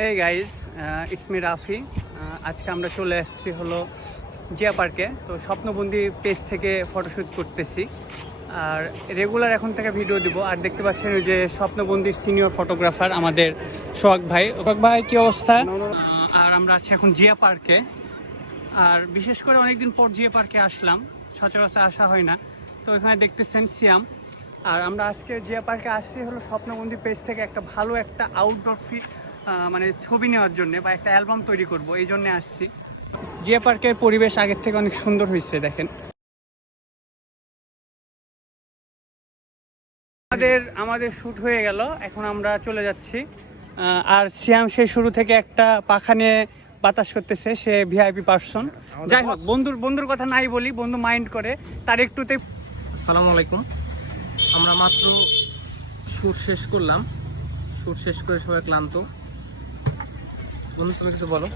Hey guys, it's me Rafi. আজকে আমরা চলে এসেছি হলো জিয়া পার্কে। তো স্বপ্নবন্দি পেজ থেকে ফটোশ্যুট করতেছি আর রেগুলার এখন থেকে ভিডিও দিব। আর দেখতে পাচ্ছেন ওই যে স্বপ্নবন্দির সিনিয়র ফটোগ্রাফার আমাদের সোহাগ ভাই। সোহাগ ভাই কী অবস্থা? আর আমরা আছি এখন জিয়া পার্কে। আর বিশেষ করে অনেকদিন পর জিয়া পার্কে আসলাম, সচরাচর আসা হয় না। তো এখানে দেখতেছেন সিয়াম। আর আমরা আজকে জিয়া পার্কে আসছি হলো স্বপ্নবন্দি পেজ থেকে একটা ভালো একটা আউটডোর মানে ছবি নেওয়ার জন্য বা একটা অ্যালবাম তৈরি করব, এই জন্য আসছি। জিয়া পার্কের পরিবেশ আগের থেকে অনেক সুন্দর হয়েছে, দেখেন। আমাদের শ্যুট হয়ে গেল, এখন আমরা চলে যাচ্ছি। আর সিয়াম সেই শুরু থেকে একটা পাখা নিয়ে বাতাস করতেছে, সে ভিআইপি পার্সন। যাই হোক, বন্ধুর কথা নাই বলি, বন্ধু মাইন্ড করে তার একটুতে। আসসালামু আলাইকুম। আমরা মাত্র শ্যুট শেষ করলাম, শ্যুট শেষ করে সবাই ক্লান্ত। বন্ধু তুমি কিছু বলো।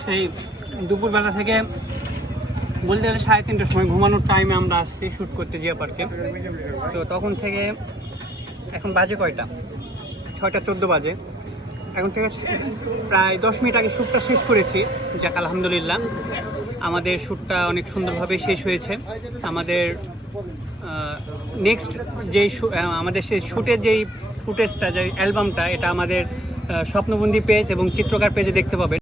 সেই দুপুরবেলা থেকে বলতে গেলে 3:30টার সময় ঘুমানোর টাইমে আমরা আসছি শ্যুট করতে জিয়া পার্কে। তো তখন থেকে এখন বাজে কয়টা? 6:14 বাজে। এখন থেকে প্রায় 10 মিনিট আগে শ্যুটটা শেষ করেছি। যাক আলহামদুলিল্লাহ, আমাদের শ্যুটটা অনেক সুন্দরভাবে শেষ হয়েছে। আমাদের নেক্সট যেই আমাদের সেই শ্যুটের যেই ফুটেজটা, যে অ্যালবামটা, এটা আমাদের স্বপ্নবন্দি পেজ এবং চিত্রকার পেজে দেখতে পাবেন।